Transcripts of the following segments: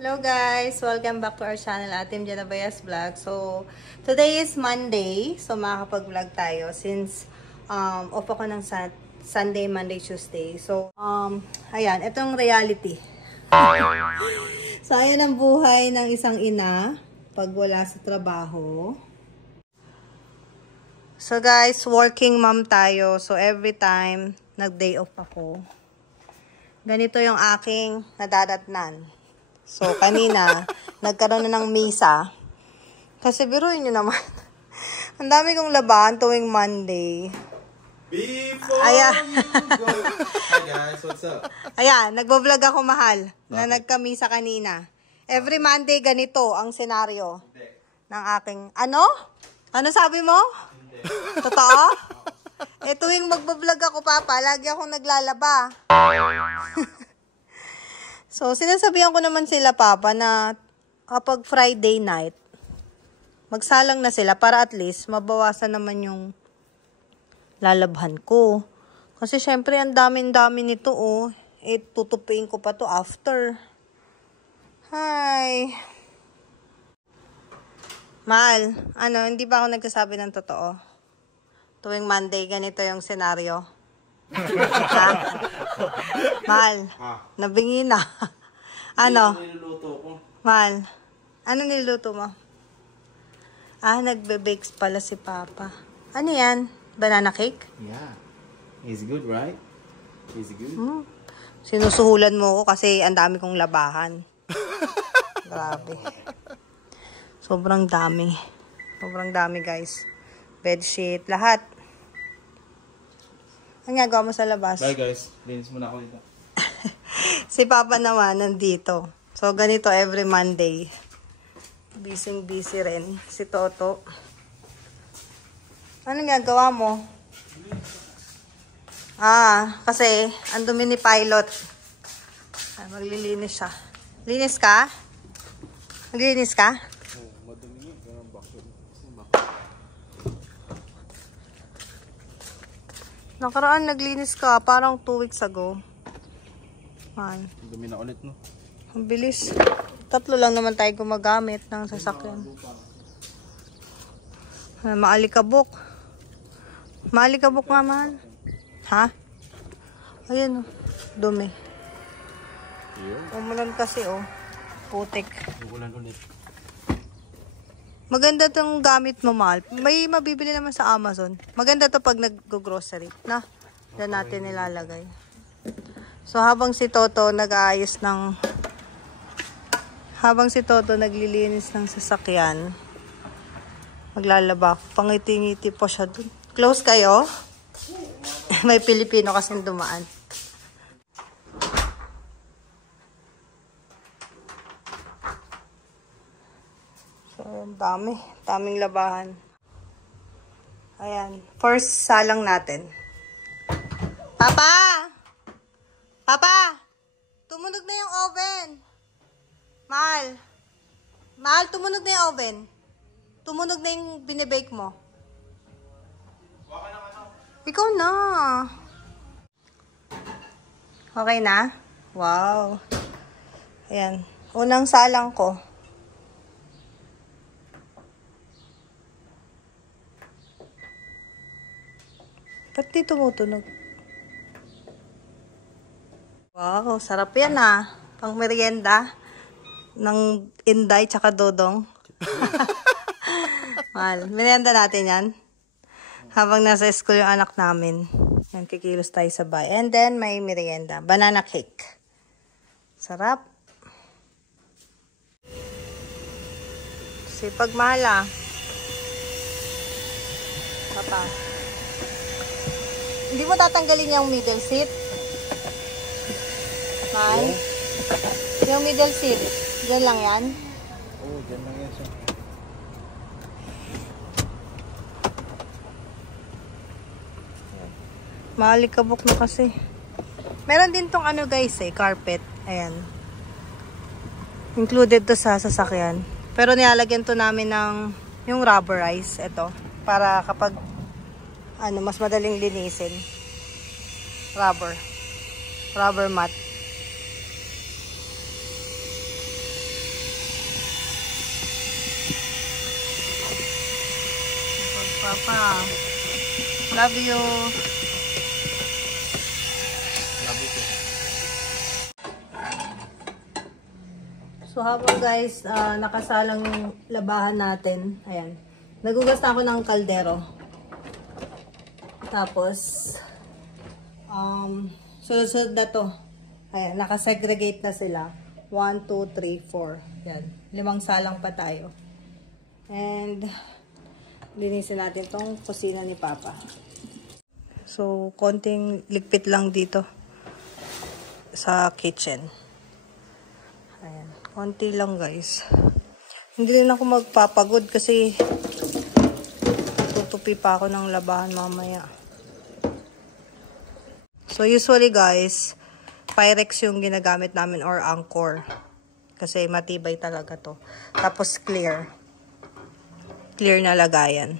Hello guys! Welcome back to our channel, Atim Janabayas Vlog. So, today is Monday. So, makakapag-vlog tayo since off ako ng Sunday, Monday, Tuesday. So, ayan, itong reality. So, ayan ang buhay ng isang ina pag wala sa trabaho. So, guys, working mom tayo. So, every time nag-day off ako, ganito yung aking nadadatnan. So, kanina, nagkaroon na ng misa. Kasi biruin nyo naman. Ang dami kong labahan tuwing Monday. Before Ayan. you go. Hi guys, what's up? Ayan, nagbo-vlog ako, mahal, na nagkamisa kanina. Every Monday, ganito ang senaryo ng aking... Ano? Ano sabi mo? Totoo? Eh, tuwing magbo-vlog ako, Papa, lagi akong naglalaba. So, sinasabihan ko naman sila, Papa, na kapag Friday night, magsalang na sila para at least mabawasan naman yung lalabhan ko. Kasi syempre, ang dami-dami nito, oh. Eh, tutupiin ko pa to after. Hi. Mahal, hindi ba ako nagsasabi ng totoo? Tuwing Monday, ganito yung senaryo. Ha? Mahal, nabingi na. Ano? Mahal, ano niluluto mo? Nagbe-bakes pala si Papa. Ano yan? Banana cake? Yeah. It's good, right? It's good. Sinusuhulan mo ko kasi ang dami kong labahan. Grabe. Sobrang dami. Sobrang dami, guys. Bedsheet, lahat. Ang gagawa mo sa labas? Bye guys. Linis muna ako dito. Si Papa naman nandito. So, ganito every Monday. Busy rin. Si Toto. Anong gagawa mo? Kasi ang dumi ni Pilot. Maglilinis siya. Linis ka? Maglilinis ka? Madumi yung bakit. Nakaraan naglinis ka, parang 2 weeks ago. Man. Dumi na ulit, no? Ang bilis. 3 lang naman tayo gumagamit ng sasakyan. Maalikabok. Maalikabok nga, man. Ha? Ayan, oh. Dumi. Umulan kasi, oh. Putik. Umulan ulit. Maganda tong gamit mo, mahal. May mabibili naman sa Amazon. Maganda to pag nag-grocery. Na, dyan natin nilalagay. So, habang si Toto nag-aayos ng... Habang si Toto naglilinis ng sasakyan, maglalaba. Pangiti-ngiti po siya dun. Close kayo? May Pilipino kasing dumaan. Daming labahan. Ayan. First salang natin. Papa! Papa! Tumunog na yung oven. Mahal. Mahal, tumunog na yung oven. Tumunog na yung binibake mo. Ikaw na. Okay na? Wow. Ayan. Unang salang ko. Ba't di tumutunog? Wow, sarap yan pang merienda ng Inday tsaka Dodong. Mahal, merienda natin yan. Habang nasa school yung anak namin. Yan, kikilos tayo sa bahay. And then, may merienda. Banana cake. Sarap. Sipag, mahal Papa. Hindi mo tatanggalin yung middle seat? Mahal? Yung middle seat. Diyan lang yan? Oo, dyan lang yan siya. Maalikabok na kasi. Meron din tong guys carpet. Ayan. Included to sa sasakyan. Pero nilalagyan to namin ng yung rubberize. Ito. Para kapag mas madaling linisin. Rubber mat. Papa. Love you. Love you too. So habang guys, nakasalang yung labahan natin. Ayan. Nagugas na ako ng kaldero. Tapos, sunod na to. Ayan, nakasegregate na sila. 1, 2, 3, 4. Yan. 5 salang pa tayo. And, linisin natin tong kusina ni Papa. So, konting ligpit lang dito sa kitchen. Ayan. Konti lang guys. Hindi rin ako magpapagod kasi tutupi pa ako ng labahan mamaya. So, usually guys, Pyrex yung ginagamit namin or Anchor. Kasi matibay talaga to. Tapos clear. Clear na lagayan.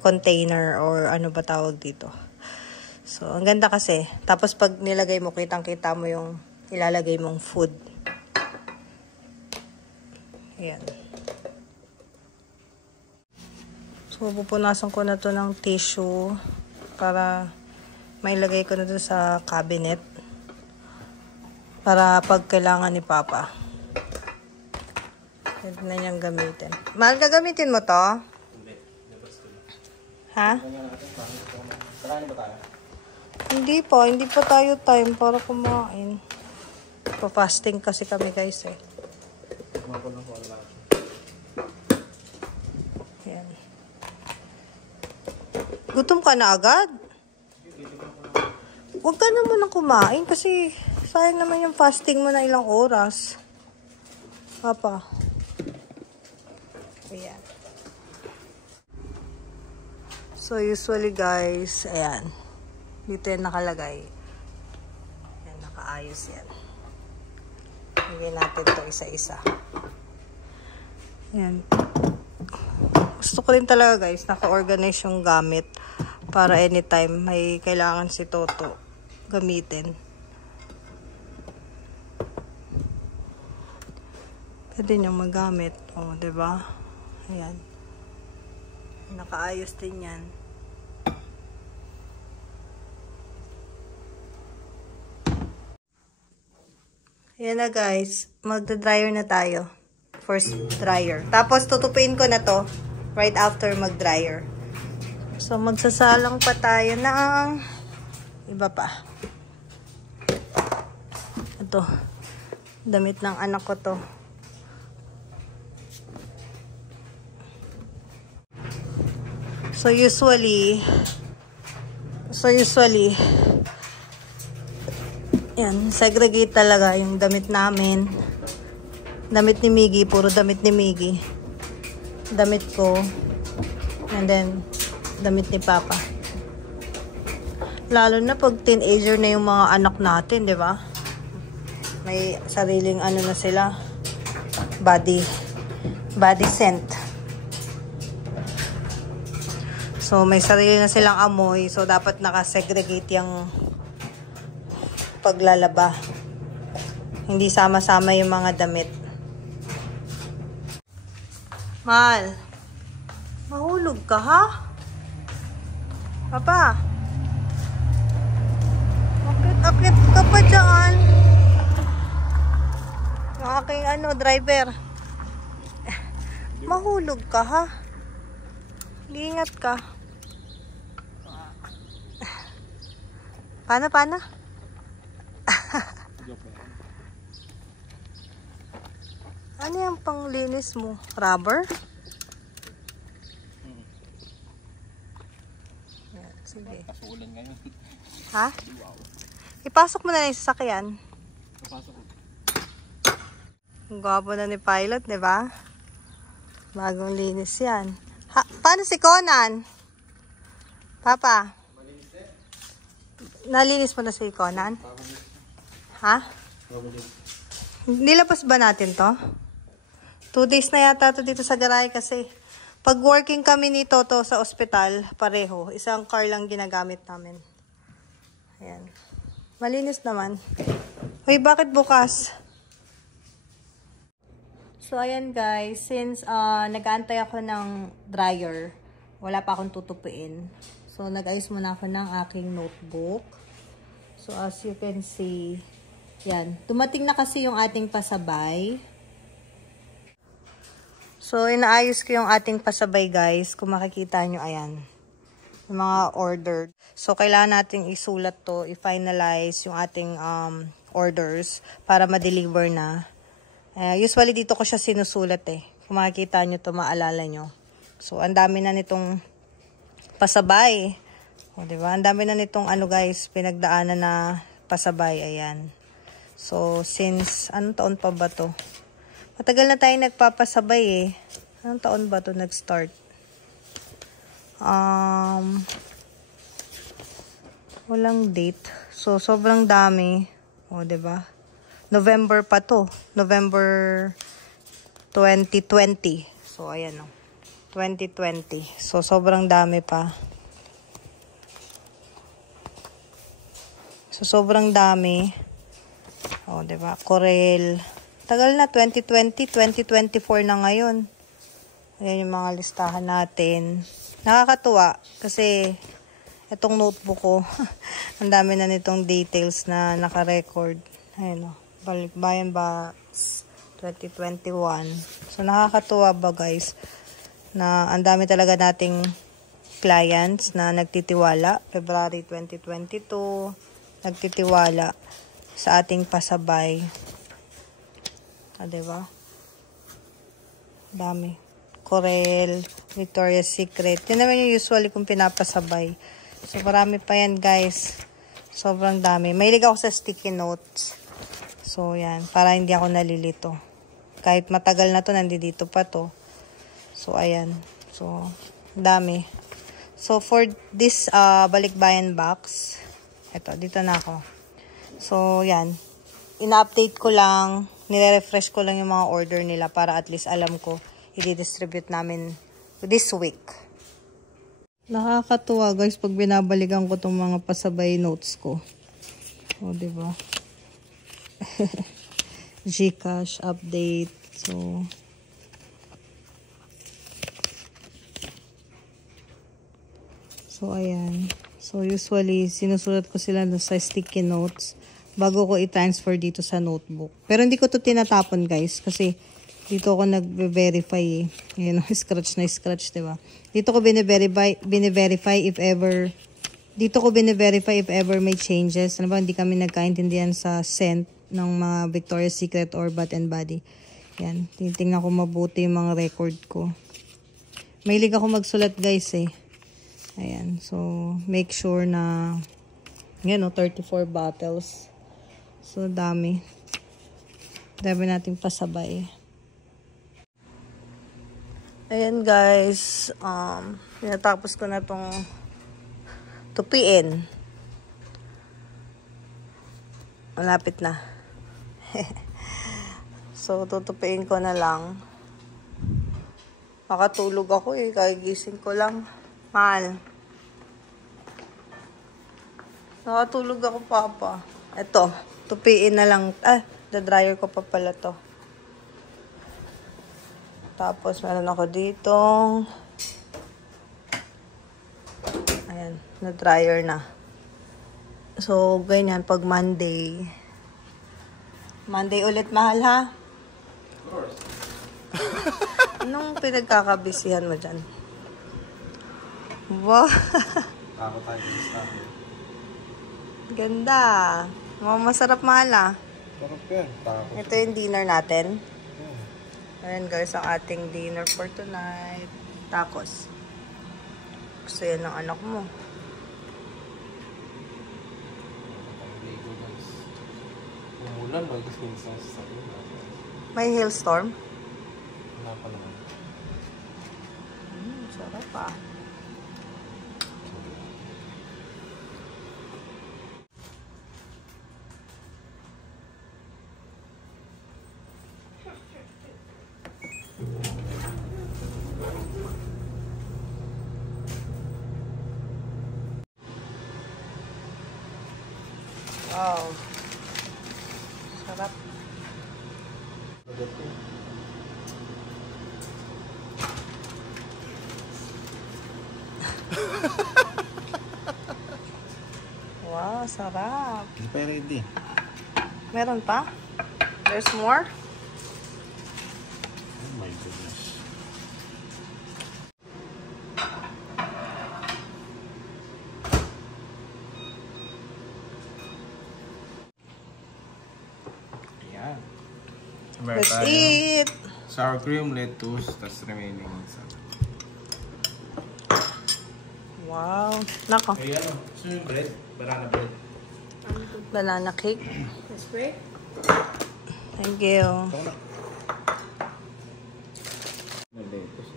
Container or ano ba tawag dito. So, ang ganda kasi. Tapos pag nilagay mo, kitang-kita mo yung ilalagay mong food. Ayan. So, pupunasan ko na to ng tissue para mailagay ko na to sa cabinet. Para pag kailangan ni Papa. Pwede na niyang gamitin. Mahal, gagamitin mo to? Ha? Kakain ba tayo? Hindi pa tayo time para kumain. Pa-fasting kasi kami guys eh. Yan. Gutom ka na agad? Huwag ka naman na kumain kasi sayang naman yung fasting mo na ilang oras. Papa. Ayan. So, usually guys, ayan. Dito yan nakalagay. Ayan, nakaayos yan. Lagyan natin to isa-isa. Ayan. Gusto ko rin talaga guys, naka-organize yung gamit para anytime may kailangan si Toto gamitin. Pwede niyang magamit. O, diba? Ayan. Nakaayos din yan. Ayan na guys. Magda-dryer na tayo. First dryer. Tapos tutupiin ko na to right after mag-dryer. So, magsasalang pa tayo ng iba pa. Ito. Damit ng anak ko to. So usually, yan, segregate talaga yung damit namin. Damit ni Miggy, puro damit ni Miggy. Damit ko, and then, damit ni Papa. Lalo na pag teenager na yung mga anak natin, di ba? May sariling ano na sila, body scent. So, may sarili na silang amoy. So, dapat nakasegregate yung paglalaba. Hindi sama-sama yung mga damit. Mahal, mahulog ka ha? Papa, akit ka pa dyan. Yung aking driver. Mahulog ka ha? Ingat ka. Paano? Ano yung panglinis mo? Rubber? Yan, sige. Pasulan ngayon. Ha? Ipasok mo na yung sasakyan. Papasok ko. Ang gwapo na ni Pilot, di ba? Bagong linis yan. Paano si Conan? Papa? Nalinis mo na si Conan? Ha? Nilabas ba natin to? 2 days na yata to dito sa garahe kasi pag working kami ni Toto sa ospital, pareho. Isang car lang ginagamit namin. Ayan. Malinis naman. Uy, bakit bukas? So, ayan guys. Since nag-aantay ako ng dryer, wala pa akong tutupiin. So, nag-ayos muna ako ng aking notebook. So, as you can see, yan. Dumating na kasi yung ating pasabay. So, inaayos ko yung ating pasabay, guys. Kung makikita nyo, ayan. Yung mga ordered. So, kailangan nating isulat to, i-finalize yung ating orders para ma-deliver na. Usually, dito ko siya sinusulat eh. Kung makikita nyo to, maalala nyo. So, ang dami na nitong pasabay. O, diba? Ang dami na nitong guys, pinagdaanan na pasabay. Ayan. So, since, anong taon pa ba to? Matagal na tayo nagpapasabay eh. Anong taon ba to nag-start? Walang date. So, sobrang dami. O, diba? November pa to. November 2020. So, ayan o. 2020. So, sobrang dami pa. So, sobrang dami. O, diba? Corel. Tagal na. 2020, 2024 na ngayon. Ayan yung mga listahan natin. Nakakatuwa. Kasi, itong notebook ko, ang dami na nitong details na naka-record. Ayan o. Balikbayan Box 2021. So, nakakatuwa ba guys? Na ang dami talaga nating clients na nagtitiwala. February 2022, nagtitiwala sa ating pasabay. Diba? Dami. Corel, Victoria's Secret. Yun naman yung usually kung pinapasabay. So, marami pa yan guys. Sobrang dami. Mahilig ako sa sticky notes. So, yan. Para hindi ako nalilito. Kahit matagal na to, nandito pa to. So, ayan. So, dami. So, for this balikbayan box, eto, dito na ako. So, yan. Ina-update ko lang, nire-refresh ko lang yung mga order nila para at least alam ko, i-distribute namin this week. Nakakatuwa, guys, pag binabalikan ko tong mga pasabay notes ko. O, diba? Gcash update. So, ayan. So, usually, sinusulat ko sila sa sticky notes bago ko i-transfer dito sa notebook. Pero hindi ko to tinatapon, guys, kasi dito ako nag-verify eh. Ayan, scratch na scratch, diba? Dito ko bine-verify if ever, may changes. Ano ba, hindi kami nagkaintindihan sa scent ng mga Victoria's Secret or Bath and Body. Yan, titingnan ko mabuti yung mga record ko. Mahilig ako magsulat, guys eh. Ayan, so make sure na, yan o, 34 bottles. So, dami. Dami nating pasabay. Ayan guys, pinatapos ko na tong tupiin. Malapit na. So, tutupiin ko na lang. Makatulog ako eh, kagigising ko lang. Mahal. Nakatulog ako, Papa. Ito, tupiin na lang. The-dryer ko pa pala to. Tapos, meron ako ditong ayan, na-dryer na. So, ganyan, pag Monday. Monday ulit, mahal, ha? Of course. Anong pinagkakabisihan mo dyan? Wow! Ako tayo sa staff. Ganda. Masarap, mahal, ha? Sarap yan. Tapos. Ito yung dinner natin. Ayan guys, ang ating dinner for tonight. Tacos. Gusto yan ng anak mo. Umulan, mag-dispensa sa May hailstorm? wala pa naman. Sarap ah. Wow. Sarap. Wow, sarap. Hindi pa ready. Meron pa? There's more? Oh my goodness. Ayan. Let's eat! Sour cream, lettuce, that's remaining. Wow. Nako. Ayan o. So yung bread? Banana bread. Banana cake. Let's break. Thank you. Ito na. Na lettuce.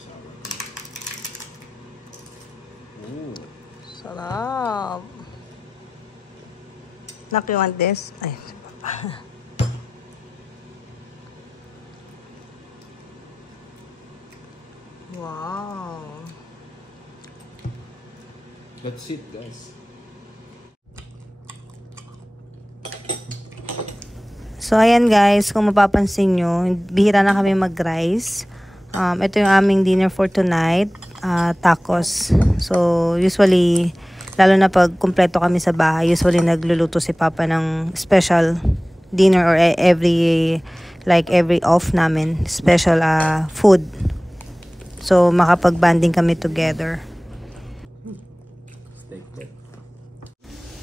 Sour cream. Ooh. Sarap. Nak, you want this? Ay, si Papa. Wow. That's it, guys. So, ayan guys, kung mapapansin nyo, bihira na kami mag-rice. Ito yung aming dinner for tonight, tacos. So, usually, lalo na pag kumpleto kami sa bahay, usually nagluluto si Papa ng special dinner or every off namin, special food. So, makapag-banding kami together. Steak bread.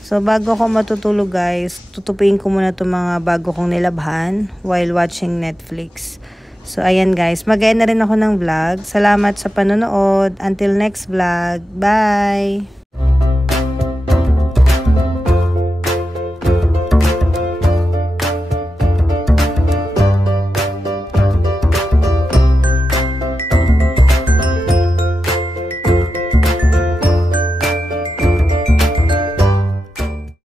So, bago ako matutulog guys, tutupiin ko muna itong mga bago kong nilabhan while watching Netflix. So, ayan guys, mag-end na rin ako ng vlog. Salamat sa panonood. Until next vlog. Bye!